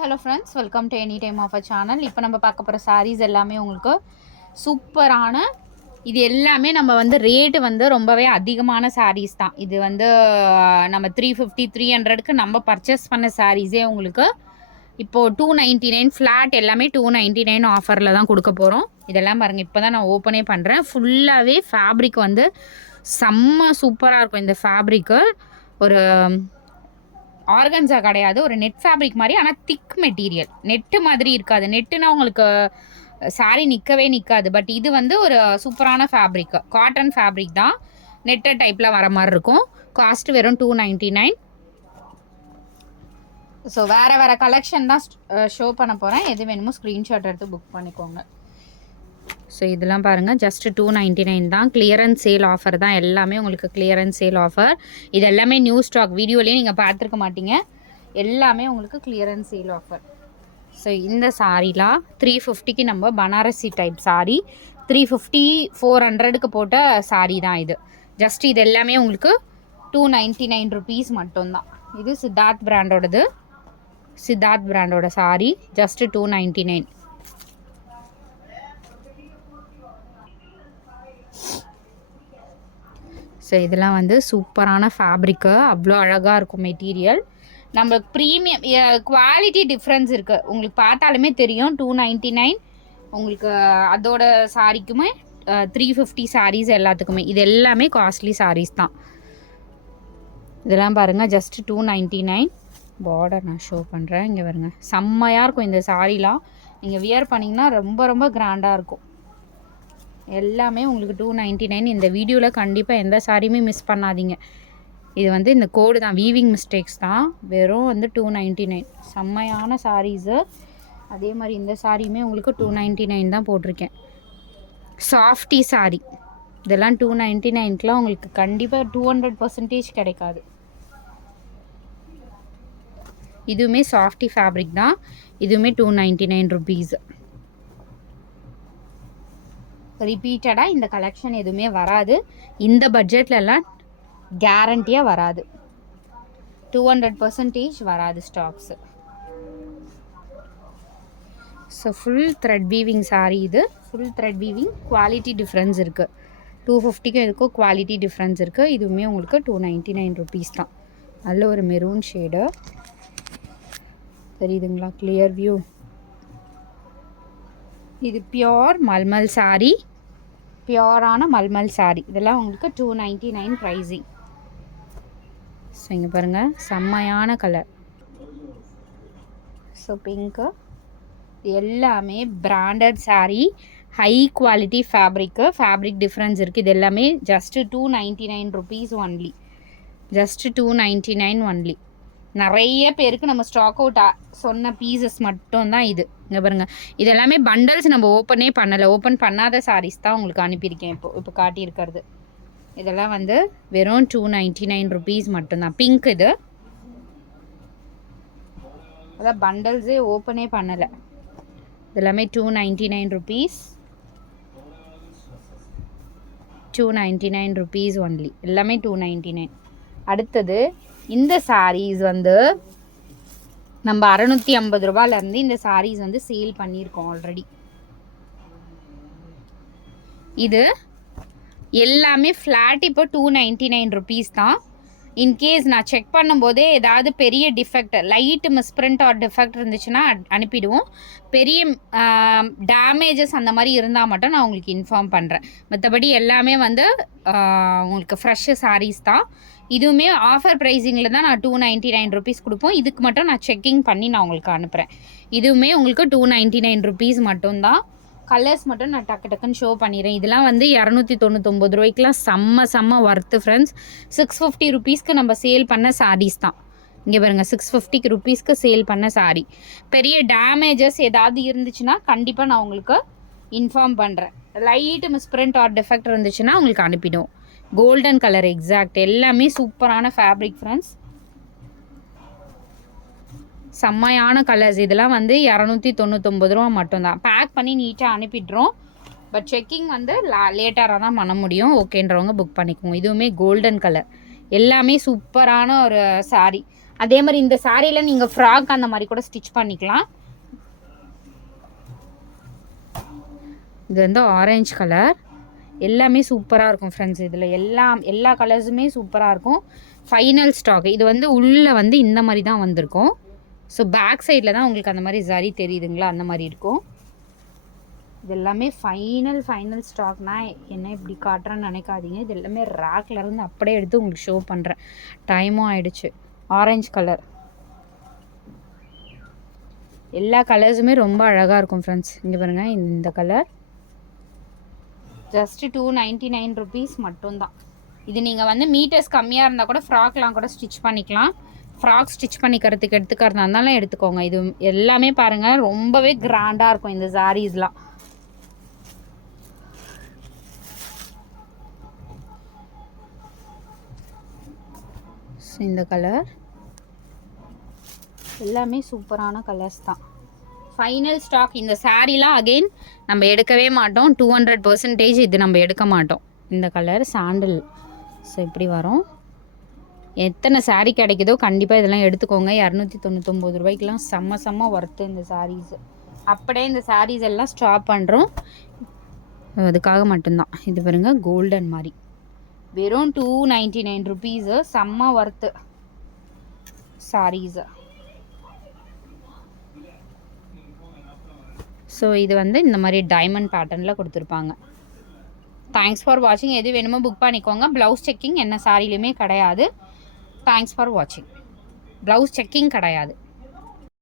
Hello friends, welcome to any time of a channel. இப்போ நம்ம பார்க்க போகிற சாரீஸ் எல்லாமே உங்களுக்கு சூப்பரான, இது எல்லாமே நம்ம வந்து ரேட்டு வந்து ரொம்பவே அதிகமான சாரீஸ் தான். இது வந்து நம்ம 350 300க்கு நம்ம பர்ச்சேஸ் பண்ண சாரீஸே உங்களுக்கு இப்போது 299 ஃப்ளாட் எல்லாமே 299 ஆஃபரில் தான் கொடுக்க போகிறோம். இதெல்லாம் பாருங்கள், இப்போ தான் நான் ஓப்பனே பண்ணுறேன். ஃபுல்லாகவே ஃபேப்ரிக் வந்து செம்ம சூப்பராக இருக்கும். இந்த ஃபேப்ரிக்கு ஒரு ஆர்கன்ஸா கிடையாது, ஒரு நெட் ஃபேப்ரிக் மாதிரி. ஆனால் திக் மெட்டீரியல், நெட்டு மாதிரி இருக்காது. நெட்டுனா உங்களுக்கு சாரி நிற்கவே நிற்காது. பட் இது வந்து ஒரு சூப்பரான ஃபேப்ரிக், காட்டன் ஃபேப்ரிக் தான். நெட்டட் டைப்பில் வர மாதிரி இருக்கும். காஸ்ட் வெறும் 299. ஸோ வேறு கலெக்ஷன் தான் ஷோ பண்ண போகிறேன். எது வேணுமோ ஸ்க்ரீன்ஷாட் எடுத்து புக் பண்ணிக்கோங்க. ஸோ இதெல்லாம் பாருங்கள், ஜஸ்ட் 299 தான். கிளியரன்ஸ் சேல் ஆஃபர் தான் எல்லாமே உங்களுக்கு. கிளியரன்ஸ் சேல் ஆஃபர் இது எல்லாமே நியூ ஸ்டாக். வீடியோலேயே நீங்கள் பார்த்துருக்க மாட்டீங்க. எல்லாமே உங்களுக்கு கிளியரன்ஸ் சேல் ஆஃபர். ஸோ இந்த சாரீலாம் 350க்கு நம்ம பனாரசி டைப் சாரீ, 350 400க்கு போட்ட சாரீ தான் இது. ஜஸ்ட் இது எல்லாமே உங்களுக்கு 299 ருபீஸ் மட்டும்தான். இது சித்தார்த் பிராண்டோடது. சித்தார்த் பிராண்டோட சாரீ ஜஸ்ட் 299. ஸோ இதெல்லாம் வந்து சூப்பரான ஃபேப்ரிக்கு, அவ்வளோ அழகாக இருக்கும் மெட்டீரியல். நம்ம ப்ரீமியம் குவாலிட்டி டிஃப்ரென்ஸ் இருக்குது, உங்களுக்கு பார்த்தாலுமே தெரியும். 299 உங்களுக்கு அதோட சாரீக்குமே 350 சாரீஸ் எல்லாத்துக்குமே. இது எல்லாமே காஸ்ட்லி சாரீஸ் தான். இதெல்லாம் பாருங்கள், ஜஸ்ட் 299. பார்டர் நான் ஷோ பண்ணுறேன், இங்கே பாருங்கள். செம்மையாக இருக்கும் இந்த சாரீலாம். நீங்கள் வியர் பண்ணிங்கன்னா ரொம்ப ரொம்ப கிராண்டாக இருக்கும். எல்லாமே உங்களுக்கு 299. இந்த வீடியோவில் கண்டிப்பாக எந்த சாரியுமே மிஸ் பண்ணாதீங்க. இது வந்து இந்த கோடு தான், வீவிங் மிஸ்டேக்ஸ் தான். வெறும் வந்து 299. செம்மையான சாரீஸு. அதே மாதிரி இந்த சாரியுமே உங்களுக்கு 299 தான் போட்டிருக்கேன். சாஃப்டி சாரி இதெல்லாம் 299க்குலாம் உங்களுக்கு கண்டிப்பாக 200% கிடைக்காது. இதுவுமே சாஃப்டி ஃபேப்ரிக் தான். இதுவுமே 299 ருபீஸ். ரிப்பீட்டடாக இந்த கலெக்ஷன் எதுவுமே வராது. இந்த பட்ஜெட்லலாம் கேரண்டியாக வராது. 200% வராது stocks. So full thread weaving sari இது. Full thread weaving, quality difference இருக்குது. 250க்கும் இதுக்கும் குவாலிட்டி டிஃப்ரென்ஸ் இருக்குது. இதுவுமே உங்களுக்கு 299 ருபீஸ் தான். நல்ல ஒரு மெரூன் ஷேடு தெரியுதுங்களா, கிளியர் வியூ. இது பியோர் மல்மல் சாரீ, பியோரான மல்மல் சாரீ. இதெல்லாம் உங்களுக்கு 299 ப்ரைஸிங். ஸோ இங்கே பாருங்கள், செம்மையான கலர். So pink. எல்லாமே branded sari, high quality fabric. Fabric difference இருக்குது. இது எல்லாமே just 299 rupees only. Just 299 only. நிறைய பேருக்கு நம்ம ஸ்டாக் அவுட் சொன்ன பீசஸ் மட்டும்தான் இது. இங்கே பாருங்கள், இது எல்லாமே பண்டல்ஸ் நம்ம ஓப்பனே பண்ணலை. ஓப்பன் பண்ணாத சாரீஸ் தான் உங்களுக்கு அனுப்பியிருக்கேன். இப்போ காட்டியிருக்கிறது இதெல்லாம் வந்து வெறும் 299 ருபீஸ் மட்டும்தான். பிங்க் இது. அதான் பண்டல்ஸே ஓப்பனே பண்ணலை. இதெல்லாமே 299 ருபீஸ். 299 rupees only. எல்லாமே 299. அடுத்தது இந்த சாரீஸ் வந்து நம்ம 650 ரூபாயிலேருந்து இந்த சாரீஸ் வந்து சேல் பண்ணியிருக்கோம் ஆல்ரெடி. இது எல்லாமே ஃப்ளாட் இப்போ 299 ருபீஸ் தான். இன்கேஸ் நான் செக் பண்ணும்போதே ஏதாவது பெரிய defect, light misprint or defect இருந்துச்சுன்னா அனுப்பிடுவோம். பெரிய டேமேஜஸ் அந்த மாதிரி இருந்தால் மட்டும் நான் உங்களுக்கு இன்ஃபார்ம் பண்ணுறேன். மற்றபடி எல்லாமே வந்து உங்களுக்கு ஃப்ரெஷ்ஷு சாரீஸ் தான். இதுவுமே ஆஃபர் ப்ரைஸிங்கில் தான் நான் 299 ருபீஸ் கொடுப்போம். இதுக்கு மட்டும் நான் செக்கிங் பண்ணி நான் உங்களுக்கு அனுப்புகிறேன். இதுவுமே உங்களுக்கு 299 ருபீஸ் மட்டும்தான். கலர்ஸ் மட்டும் நான் டக்குன்னு ஷோ பண்ணிடுறேன். இதெல்லாம் வந்து 299 ரூபாய்க்குலாம் செம்ம ஒர்த்து ஃப்ரெண்ட்ஸ். 650 ருபீஸ்க்கு நம்ம சேல் பண்ண சாரீஸ் தான். இங்கே பாருங்கள், 650 ருபீஸ்க்கு சேல் பண்ண சாரீ. பெரிய டேமேஜஸ் ஏதாவது இருந்துச்சுன்னா கண்டிப்பாக நான் உங்களுக்கு இன்ஃபார்ம் பண்ணுறேன். லைட்டு மிஸ்பிரிண்ட் ஆர் டிஃபெக்ட் இருந்துச்சுன்னா உங்களுக்கு அனுப்பிடுவோம். Golden colour exact. எல்லாமே சூப்பரான ஃபேப்ரிக் ஃப்ரெண்ட்ஸ். செம்மையான கலர்ஸ். இதெல்லாம் வந்து 299 ரூபா மட்டும்தான். பேக் பண்ணி நீட்டாக அனுப்பிடுறோம். பட் செக்கிங் வந்து லேட்டராக தான் பண்ண முடியும். ஓகேன்றவங்க புக் பண்ணிக்கோங்க. இதுவுமே கோல்டன் கலர். எல்லாமே சூப்பரான ஒரு சாரீ. அதே மாதிரி இந்த சாரியில் நீங்கள் ஃப்ராக் அந்த மாதிரி கூட ஸ்டிச் பண்ணிக்கலாம். இது வந்து ஆரஞ்சு கலர், எல்லாமே சூப்பராக இருக்கும் ஃப்ரெண்ட்ஸ். இதில் எல்லா கலர்ஸுமே சூப்பராக இருக்கும். Final stock. இது வந்து உள்ளே வந்து இந்த மாதிரி தான் வந்திருக்கும். ஸோ பேக் சைடில் தான் உங்களுக்கு அந்த மாதிரி சரி தெரியுதுங்களா, அந்த மாதிரி இருக்கும். இது எல்லாமே ஃபைனல் ஸ்டாக்னா என்ன இப்படி காட்டுறேன்னு நினைக்காதீங்க. இது எல்லாமே ரேக்லேருந்து அப்படியே எடுத்து உங்களுக்கு ஷோ பண்ணுறேன். டைமும் ஆயிடுச்சு. ஆரஞ்சு கலர், எல்லா கலர்ஸுமே ரொம்ப அழகாக இருக்கும் ஃப்ரெண்ட்ஸ். இங்கே பாருங்கள், இந்த கலர் ஜஸ்ட் 299 rupees மட்டும்தான். இது நீங்கள் வந்து மீட்டர்ஸ் கம்மியாக இருந்தால் கூட ஃப்ராக்லாம் கூட ஸ்டிச் பண்ணிக்கலாம். ஃப்ராக் ஸ்டிச் பண்ணிக்கிறதுக்கு எடுத்துக்கிறதா இருந்தாலும் எடுத்துக்கோங்க. இது எல்லாமே பாருங்கள் ரொம்பவே கிராண்டாக இருக்கும் இந்த சாரீஸ்லாம். இந்த கலர் எல்லாமே சூப்பரான கலர்ஸ் தான். Final stock. இந்த சாரீலாம் அகெயின் நம்ம எடுக்கவே மாட்டோம். 200% இது நம்ம எடுக்க மாட்டோம். இந்த கலர் சாண்டில். ஸோ இப்படி வரும். எத்தனை சாரீ கிடைக்குதோ கண்டிப்பாக இதெல்லாம் எடுத்துக்கோங்க. 299 ரூபாய்க்குலாம் செம்ம ஒர்த்து இந்த சாரீஸ். அப்படியே இந்த சாரீஸ் எல்லாம் ஸ்டாப் பண்ணுறோம், அதுக்காக மட்டும்தான். இது பாருங்க, கோல்டன் மாதிரி வெறும் 299 rupees. செம்ம ஒர்த்து சாரீஸ். ஸோ இது வந்து இந்த மாதிரி டைமண்ட் பேட்டர்னில் கொடுத்துருப்பாங்க. தேங்க்ஸ் ஃபார் வாட்சிங். எது வேணுமோ புக் பண்ணிக்கோங்க. ப்ளவுஸ் செக்கிங் என்ன சாரிலையுமே கிடையாது. தேங்க்ஸ் ஃபார் வாட்சிங். ப்ளவுஸ் செக்கிங் கிடையாது.